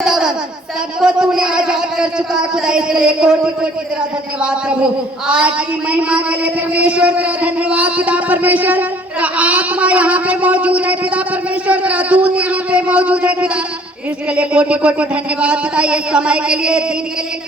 सबको तूने आजाद कर चुका खुदा, इसके लिए कोटि कोटि तेरा धन्यवाद प्रभु। आज की महिमा के लिए परमेश्वर तेरा धन्यवाद पिता परमेश्वर। तेरा आत्मा यहाँ पे मौजूद है पिता परमेश्वर, तेरा दूत यहाँ पे मौजूद है पिता, इसके लिए कोटि कोटि धन्यवाद पिता। ये समय के लिए, दिन के लिए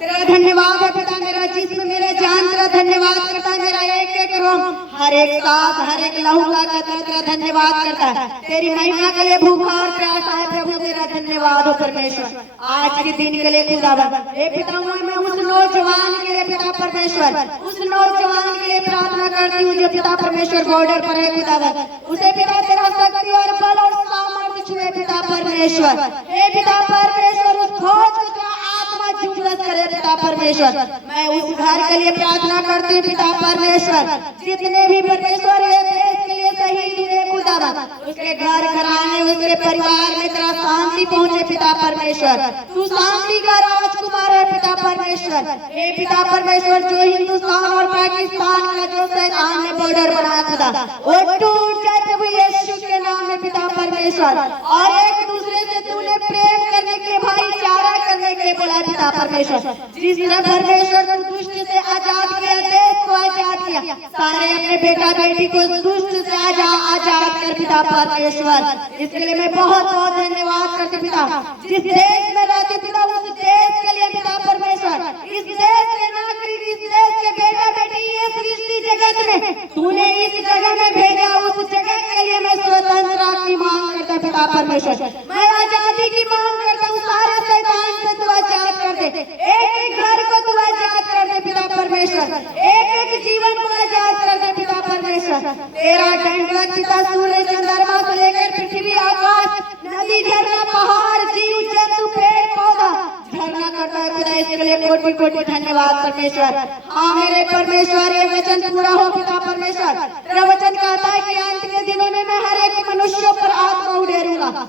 तेरा धन्यवाद है पिता। मेरा जिस्म, मेरा जान तेरा धन्यवाद करता है, मेरा एक एक रोम, हर एक सांस, हर एक लहू का कतरा तेरा धन्यवाद करता है। तेरी महिमा के लिए भूखा और प्यासा है प्रभु, तेरा धन्यवाद हो परमेश्वर। आज के दिन के लिए खुदावन हे पिता, मैं उस नौजवान के लिए पिता परमेश्वर, उस नौजवान के लिए प्रार्थना करती हूँ जो पिता परमेश्वर बॉर्डर पर है खुदावन, उसे पिता तेरा शक्ति और बल और सामर्थ्य छुए पिता परमेश्वर। हे पिता परमेश्वर, उस फौज को तेरा आत्मा जुगलस करे पिता परमेश्वर। मैं उस घर के लिए प्रार्थना करती हूँ पिता परमेश्वर, जितने भी परमेश्वर ये देश के लिए शहीद हुए खुदावन, उसके घर घराने, उसके परिवार में तेरा शांति पहुँचे पिता परमेश्वर। तू शांति का राजकुमार है पिता परमेश्वर। हे पिता परमेश्वर, जो हिंदुस्तान और पाकिस्तान का जो शैतान ने बॉर्डर बनाया खुदा, वो टूट जाए प्रभु यीशु के नाम में पिता परमेश्वर। और एक दूसरे से तूने प्रेम करने के, भाईचारा करने के बोला पिता परमेश्वर। जिस तरह परमेश्वर तू दुष्ट से आजाद किया, देश को आजाद किया, सारे अपने बेटा बेटी को दुष्ट से आजाद कर पिता परमेश्वर। इसके लिए मैं बहुत बहुत धन्यवाद करती पिता। जिस देश में रहते पिता, उस देश के लिए पिता परमेश्वर, इस देश के नागरिक, इस देश के बेटा बेटी, ये सृष्टि जगत में तूने इस जगह में भेजा, उस जगह के लिए मैं स्वतंत्रता की मांग करता पिता परमेश्वर। मैं आजादी की मांग करता हूँ, सारे शैतान से तू आजाद कर दे, एक एक घर को तू आजाद कर दे पिता परमेश्वर, एक एक जीवन को आजाद कर दे पिता परमेश्वर। तेरा दंडवत पिता, सूर्य चंद्रमा से लेकर पृथ्वी, आकाश, नदी, झरना, पहाड़, जीव जंतु, पेड़ पौधा झरना करता है पिता, इसके लिए कोटि कोटि धन्यवाद परमेश्वर। हाँ मेरे परमेश्वर, ये वचन पूरा हो पिता परमेश्वर। तेरा वचन कहता है कि अंत के दिनों में मैं हर एक मनुष्यों पर आत्मा उड़ेलूंगा।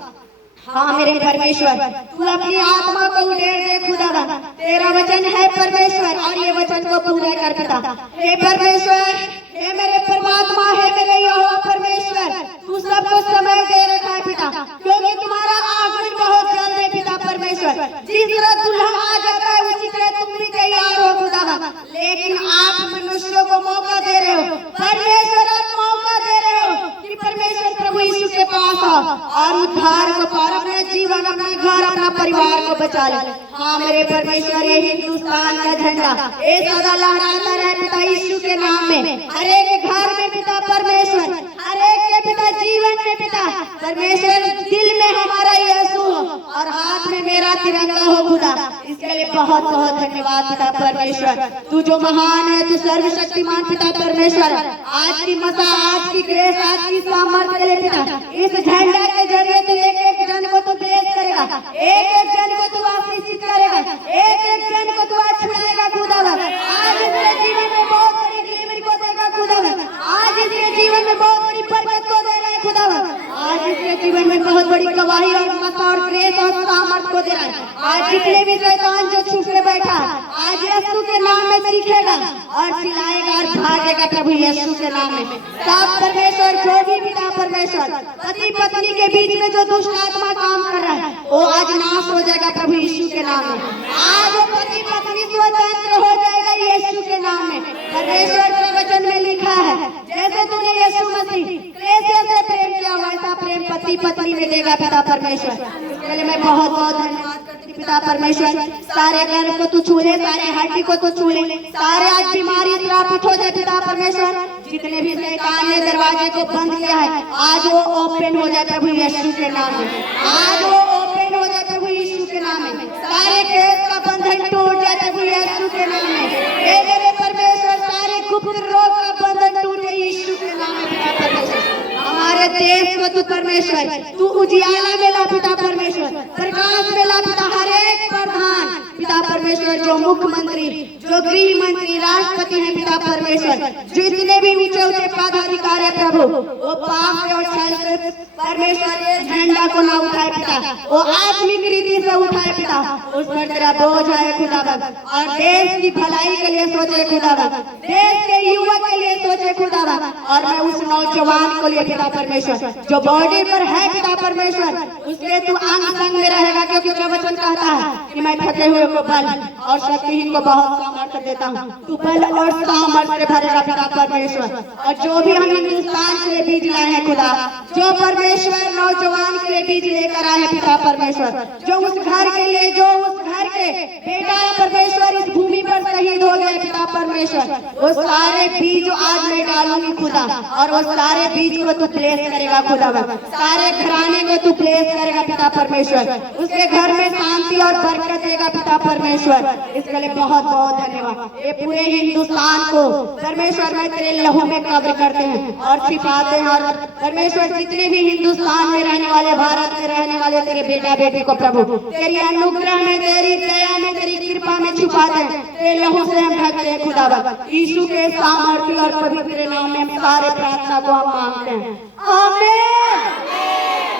हाँ मेरे परमेश्वर, तू अपनी आत्मा को उड़ेल दे खुदावन, तेरा वचन है परमेश्वर, और ये वचन को पूरा कर पिता। हे परमेश्वर, हे मेरे परमात्मा, है मेरे यहोवा परमेश्वर, तू सबको समय दे रखा है पिता, क्योंकि तुम्हारा आगमन बहुत जल्द है पिता परमेश्वर। जिस तरह दुल्हन आ जाता है उसी तरह तुम भी तैयार हो खुदावन, लेकिन आप मनुष्यों को मौका दे रहे हो परमेश्वर, आप मौका दे रहे हो कि परमेश्वर प्रभु यीशु के पास आओ और उद्धार को पार, अपने जीवन, अपना घर, अपना परिवार को बचा ले। हाँ मेरे परमेश्वर, ये हिंदुस्तान का झंडा ये सदा लहराता रहे पिता यीशु के नाम में, हर एक घर में पिता परमेश्वर, हर एक के पिता जीवन में पिता परमेश्वर, दिल में हमारा यीशु हो और हाथ में मेरा तिरंगा हो खुदा। इसके लिए बहुत बहुत धन्यवाद पिता परमेश्वर। तू जो महान है, तू सर्वशक्तिमान पिता परमेश्वर। आज की मसा, आज की ग्रेस, आज की सामर्थ्य के लिए पिता, इस झंडा के जरिए तू एक एक जन को तू ब्लेस करेगा, एक एक जन को तू आशीषित करेगा, एक एक जन को तू छुड़ाएगा खुदावन। आज इसके जीवन में बहुत बड़ी डिलीवरी को देगा खुदावन, आज इसके जीवन में बहुत बड़ी बरकत को दे रहा है खुदावन, आज इसके जीवन में बहुत बड़ी गवाही और मसा और ग्रेस और सामर्थ को दे रहा है। आज जितने भी शैतान जो छुप के बैठा, आज यीशु के नाम में सीखेगा और चिल्लाएगा और भागेगा प्रभु यीशु के नाम में। सब परमेश्वर, जो भी पिता परमेश्वर पति पत्नी के बीच में जो दुष्ट आत्मा काम कर रहा है, वो आज नाश हो जाएगा प्रभु यीशु के नाम में। आज वो पति पत्नी स्वतंत्र हो जाएगा यीशु के नाम में। परमेश्वर के वचन में लिखा है, जैसे तूने यीशु मसीह क्लेशियों से प्रेम किया, वैसा प्रेम पति पत्नी में देगा पिता परमेश्वर। इसके लिए मैं बहुत बहुत धन्यवाद करती पिता परमेश्वर। सारे घर को तू छू ले, सारे हड्डी को तू छू ले, सारे आज बीमारी श्रापित हो जाए पिता परमेश्वर। जितने भी शैतान ने दरवाजे को बंद किया है, आज वो ओपन हो जाए प्रभु यीशु के नाम में, आज वो ओपन हो जाए प्रभु यीशु के नाम में। सारे केस का बंधन टूट जाए प्रभु यीशु के नाम में। हे मेरे परमेश्वर, सारे गुप्त रोग का बंधन टूटे यीशु के नाम में पिता परमेश्वर। हमारे देश को तू परमेश्वर, तू उजियाला में ला पिता परमेश्वर, प्रकाश में ला पिता। हर एक प्रधान पिता परमेश्वर, जो मुख्यमंत्री, जो गृह मंत्री, राष्ट्रपति है पिता परमेश्वर, जितने भी ऊंचे ऊंचे पदाधिकारी है प्रभु, वो पाप से और छल से परमेश्वर ये झंडा को ना उठाए पिता, वो आत्मिक रीति से उठाए पिता, उस पर तेरा बोझ है खुदावन, और देश की भलाई के लिए सोचे खुदावन, देश के युवक के लिए सोचे खुदावन, और मैं उस नौजवान को लिए पिता परमेश्वर जो बॉर्डर पर है पिता परमेश्वर, उसके तू अंग संग में रहेगा, क्योंकि तेरा वचन कहता है कि मैं थके हुए को बल और शक्तिहीन को बहुत सामर्थ्य देता हूँ। तू बल और सामर्थ्य भरेगा पिता परमेश्वर। और जो भी हम हिंदुस्तान के लिए बीज लाए हैं खुदा, जो परमेश्वर नौजवान के लिए बीज लेकर आए हैं पिता परमेश्वर, जो उस घर के लिए, जो उस घर के बेटा परमेश्वर इस भूमि पर शहीद हो गए पिता परमेश्वर, वो सारे बीज आज मैं डालूंगी खुदा, और वो सारे बीज को तू प्लेस करेगा खुदा, सारे घराने को तू प्लेस करेगा पिता परमेश्वर, उसके घर में शांति और बरकत देगा पिता परमेश्वर। इसके लिए बहुत बहुत धन्यवाद। ये पूरे हिंदुस्तान को परमेश्वर मैं तेरे लहू में कब्र करते हैं और छिपाते हैं, और परमेश्वर जितने भी हिंदुस्तान में रहने वाले, भारत में रहने वाले तेरे बेटा बेटी को प्रभु तेरी अनुग्रह में, तेरी दया में, तेरी कृपा में छुपाते हैं, तेरे लहू से हम ढकते हैं खुदावन। यीशु के सामर्थ्य और पवित्र नाम में हम सारे प्रार्थना को हम मांगते हैं, आमीन।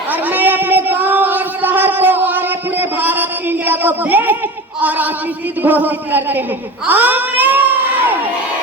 और मैं अपने गांव और शहर को और पूरे भारत इंडिया को ब्लेस और आशीषित घोषित करते हैं, आमीन।